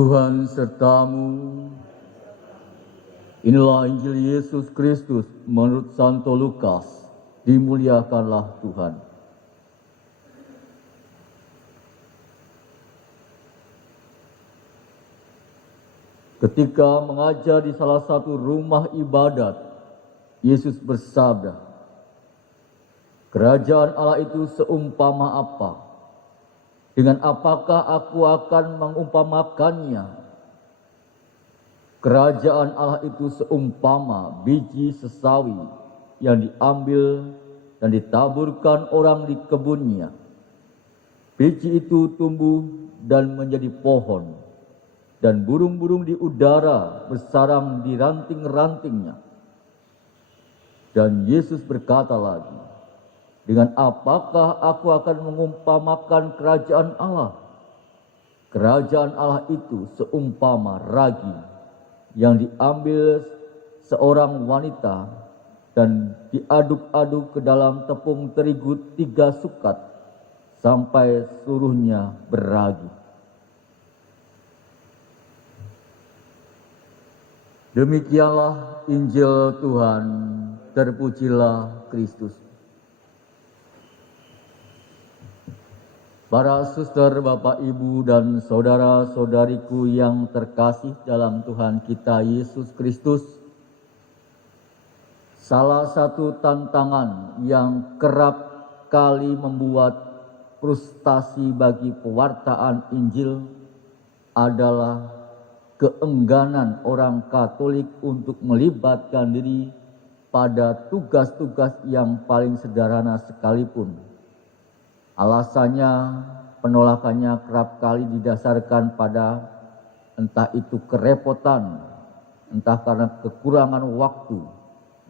Tuhan sertamu. Inilah Injil Yesus Kristus menurut Santo Lukas. Dimuliakanlah Tuhan. Ketika mengajar di salah satu rumah ibadat, Yesus bersabda, "Kerajaan Allah itu seumpama apa? Dengan apakah aku akan mengumpamakannya? Kerajaan Allah itu seumpama biji sesawi yang diambil dan ditaburkan orang di kebunnya. Biji itu tumbuh dan menjadi pohon, dan burung-burung di udara bersarang di ranting-rantingnya." Dan Yesus berkata lagi, "Dengan apakah aku akan mengumpamakan kerajaan Allah? Kerajaan Allah itu seumpama ragi yang diambil seorang wanita dan diaduk-aduk ke dalam tepung terigu 3 sukat sampai seluruhnya beragi." Demikianlah Injil Tuhan. Terpujilah Kristus. Para suster, Bapak, Ibu, dan saudara-saudariku yang terkasih dalam Tuhan kita Yesus Kristus, salah satu tantangan yang kerap kali membuat frustasi bagi pewartaan Injil adalah keengganan orang Katolik untuk melibatkan diri pada tugas-tugas yang paling sederhana sekalipun. Alasannya, penolakannya kerap kali didasarkan pada entah itu kerepotan, entah karena kekurangan waktu,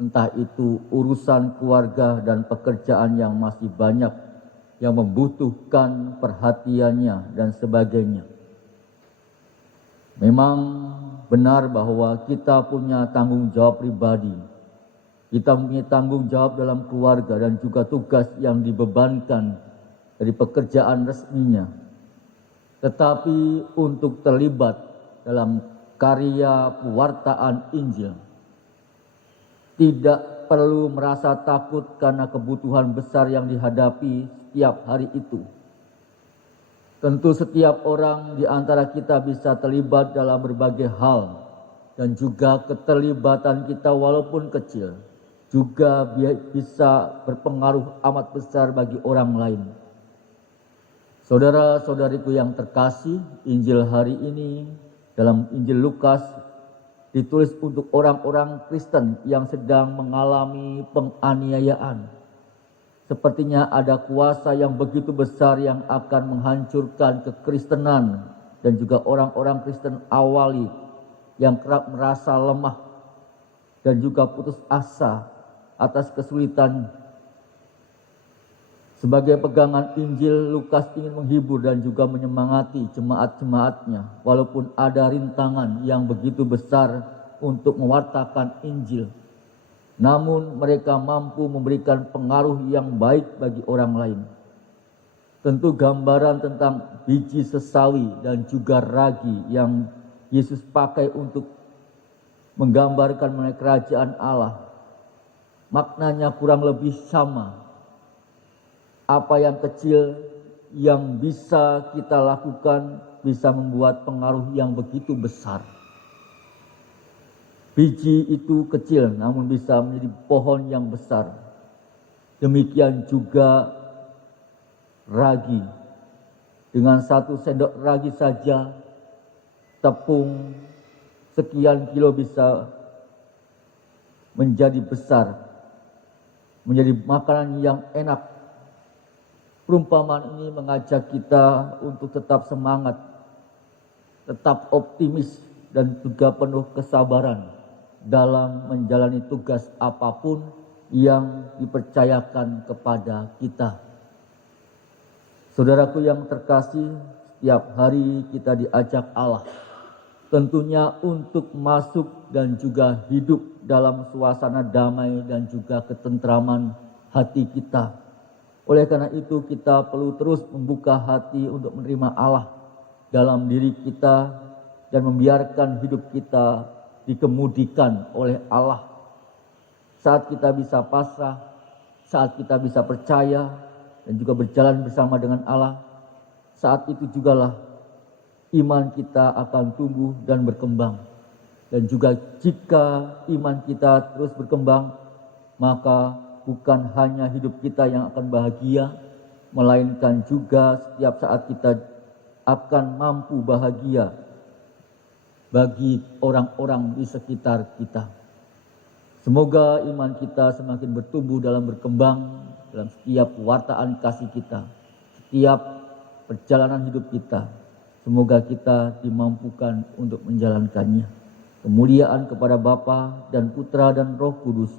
entah itu urusan keluarga dan pekerjaan yang masih banyak yang membutuhkan perhatiannya dan sebagainya. Memang benar bahwa kita punya tanggung jawab pribadi. Kita punya tanggung jawab dalam keluarga dan juga tugas yang dibebankan dari pekerjaan resminya. Tetapi untuk terlibat dalam karya pewartaan Injil, tidak perlu merasa takut karena kebutuhan besar yang dihadapi setiap hari itu. Tentu setiap orang di antara kita bisa terlibat dalam berbagai hal, dan juga keterlibatan kita walaupun kecil juga bisa berpengaruh amat besar bagi orang lain. Saudara-saudariku yang terkasih, Injil hari ini dalam Injil Lukas ditulis untuk orang-orang Kristen yang sedang mengalami penganiayaan. Sepertinya ada kuasa yang begitu besar yang akan menghancurkan kekristenan dan juga orang-orang Kristen awali yang kerap merasa lemah dan juga putus asa atas kesulitan. Sebagai pegangan Injil, Lukas ingin menghibur dan juga menyemangati jemaat-jemaatnya walaupun ada rintangan yang begitu besar untuk mewartakan Injil. Namun mereka mampu memberikan pengaruh yang baik bagi orang lain. Tentu gambaran tentang biji sesawi dan juga ragi yang Yesus pakai untuk menggambarkan mengenai kerajaan Allah, maknanya kurang lebih sama. Apa yang kecil yang bisa kita lakukan bisa membuat pengaruh yang begitu besar. Biji itu kecil namun bisa menjadi pohon yang besar. Demikian juga ragi. Dengan 1 sendok ragi saja, tepung sekian kilo bisa menjadi besar, menjadi makanan yang enak. Perumpamaan ini mengajak kita untuk tetap semangat, tetap optimis, dan juga penuh kesabaran dalam menjalani tugas apapun yang dipercayakan kepada kita. Saudaraku yang terkasih, setiap hari kita diajak Allah tentunya untuk masuk dan juga hidup dalam suasana damai dan juga ketentraman hati kita. Oleh karena itu kita perlu terus membuka hati untuk menerima Allah dalam diri kita dan membiarkan hidup kita dikemudikan oleh Allah. Saat kita bisa pasrah, saat kita bisa percaya dan juga berjalan bersama dengan Allah, saat itu jugalah iman kita akan tumbuh dan berkembang. Dan juga jika iman kita terus berkembang, maka bukan hanya hidup kita yang akan bahagia, melainkan juga setiap saat kita akan mampu bahagia bagi orang-orang di sekitar kita. Semoga iman kita semakin bertumbuh dalam berkembang dalam setiap pewartaan kasih kita, setiap perjalanan hidup kita. Semoga kita dimampukan untuk menjalankannya. Kemuliaan kepada Bapa dan Putra dan Roh Kudus,